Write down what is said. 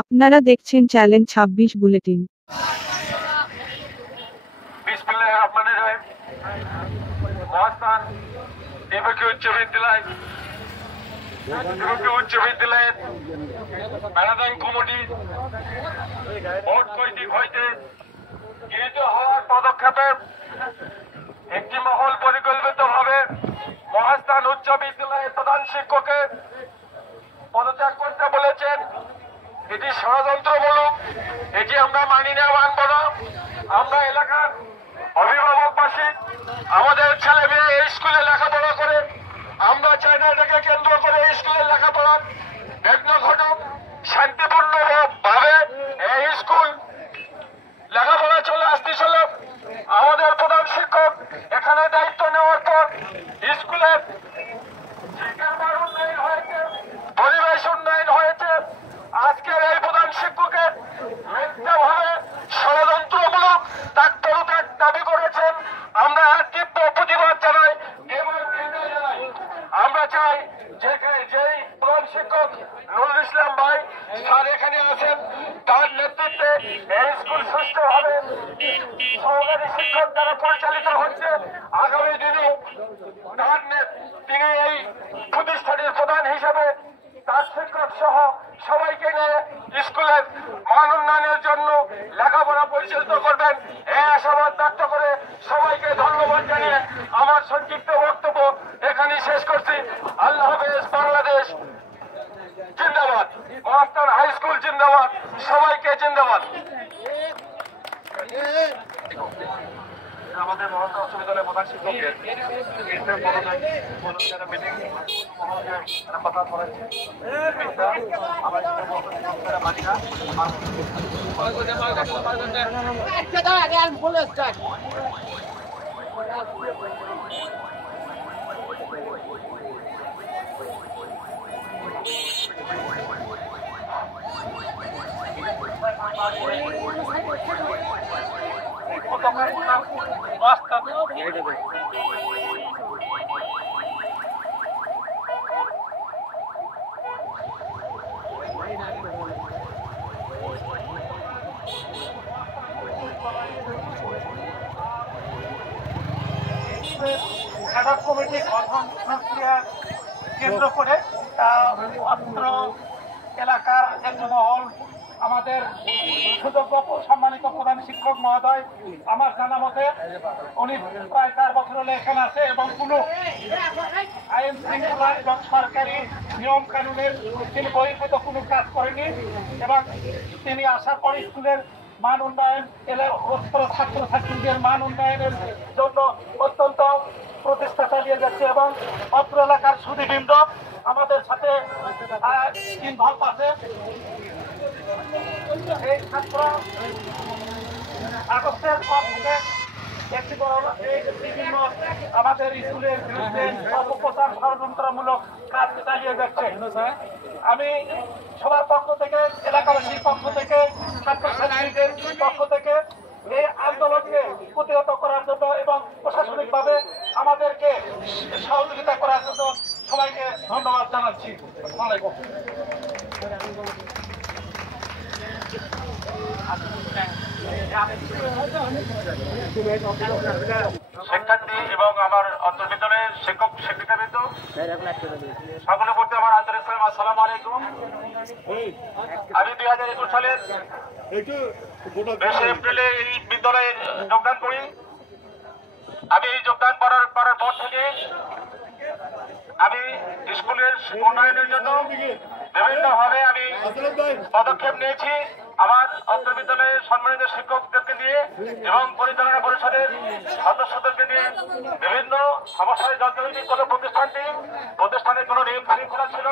আপনারা দেখছেন challenge ২৬ bulletin. উচ্চ বিদ্যালয়ের ম্যানেজিং কমিটি ভোট বৈদিক হইতে গৃহীত হওয়ার পদক্ষেপে একটি মহল পরিকল্পিতভাবে মহাস্থান উচ্চ বিদ্যালয়ের প্রধান শিক্ষককে পদত্যাগ করতে বলেছেন। এটি ষড়যন্ত্রমূলক, এটি আমরা মানি না, মানব না। আমরা এলাকার অভিভাবকবাসী, আমাদের ছেলে মেয়ে এই স্কুলে লেখাপড়া করে, আমরা চাই না এটাকে কেন্দ্র করে এই স্কুলের লেখাপড়ার বিঘ্ন ঘটুক। শান্তিপূর্ণ ভাবে এই স্কুল লেখাপড়া চলে আসতেছিল। আমাদের প্রধান শিক্ষক এখানে দায়িত্ব নেওয়ার পর স্কুলের শিক্ষার মান উন্নয়ন হয়েছে, পরিবেশ উন্নয়ন হয়েছে। আজকের এই প্রধান শিক্ষকের মিথ্যাভাবে ষড়যন্ত্রমূলক তার পদত্যাগ দাবি করেছেন। আমরা তীব্র প্রতিবাদ জানাই এবং নিন্দা জানাই। আমরা চাই যেই প্রধান শিক্ষক নুরুল ইসলাম ভাই স্যার এখানে আছেন, তার নেতৃত্বে এই স্কুল সুষ্ঠুভাবে সহকারী শিক্ষক দ্বারা পরিচালিত হচ্ছে। আগামী দিনে তিনি এই প্রতিষ্ঠানের প্রধান হিসেবে তার শিক্ষক সহ সবাইকে নিয়ে স্কুলের মান উন্নয়নের জন্য লেখাপড়া পরিচালিত করবেন, এই আশাবাদ ব্যক্ত করে সবাইকে ধন্যবাদ জানিয়ে আমার সংক্ষিপ্ত বক্তব্য এখানেই শেষ করছি। আল্লাহ হাফেজ। বাংলাদেশ জিন্দাবাদ। মহাস্থান হাই স্কুল জিন্দাবাদ। সবাইকে জিন্দাবাদ। আমাদের মহাস্থান উচ্চ বিদ্যালয়ের প্রধান শিক্ষকের কথা বলেছে। অ্যাডহক কমিটি গঠন প্রক্রিয়া কেন্দ্র করে অত্র এলাকার একটি মহল আমাদের সুযোগ্য সম্মানিত প্রধান শিক্ষক মহোদয়, আমার জানা মতে উনি প্রায় 4 বছর হলে এখানে আছে এবং কোনো আইন শৃঙ্খলা এবং সরকারি নিয়ম কানুনের তিনি বহির্ভূত কোনো কাজ করেনি এবং তিনি আসার পর স্কুলের মান উন্নয়ন ছাত্রছাত্রীদের মান উন্নয়নের জন্য অত্যন্ত প্রচেষ্টা চালিয়ে যাচ্ছে এবং অত্র এলাকার সুদীবৃন্দ আমাদের সাথে ইনভলভ আছে। এই ছাত্র আগস্টের পর থেকে একটি বিভিন্ন আমাদের স্কুলের বিরুদ্ধে অপপ্রচার ষড়যন্ত্রমূলক কাজ চালিয়ে যাচ্ছে। আমি সবার পক্ষ থেকে, এলাকাবাসীর পক্ষ থেকে, ছাত্রছাত্রীদের পক্ষ থেকে এই আন্দোলনকে প্রতিহত করার জন্য এবং প্রশাসনিকভাবে আমাদেরকে সহযোগিতা করার জন্য সবাইকে ধন্যবাদ জানাচ্ছি। শিক্ষার্থী এবং আমার অন্তর্বিদ্যালয়ের শিক্ষক শিক্ষিকাবৃন্দ সকলের প্রতি আমার আন্তরিক সালাম। আসসালামু আলাইকুম। আমি 2021 সালের 20 এপ্রিলে এই বিদ্যালয়ে যোগদান করি। আমি এই যোগদান করার পর থেকে আমি স্কুলের উন্নয়নের জন্য বিভিন্নভাবে আমি পদক্ষেপ নিয়েছি। আমার অন্তর্বিদ্যালয়ের সম্মানিত শিক্ষকদেরকে নিয়ে এবং পরিচালনা পরিষদের সদস্যদেরকে নিয়ে বিভিন্ন সমস্যায় জর্জরিত কোনো প্রতিষ্ঠানে কোনো নিয়ম শৃঙ্খলা ছিল।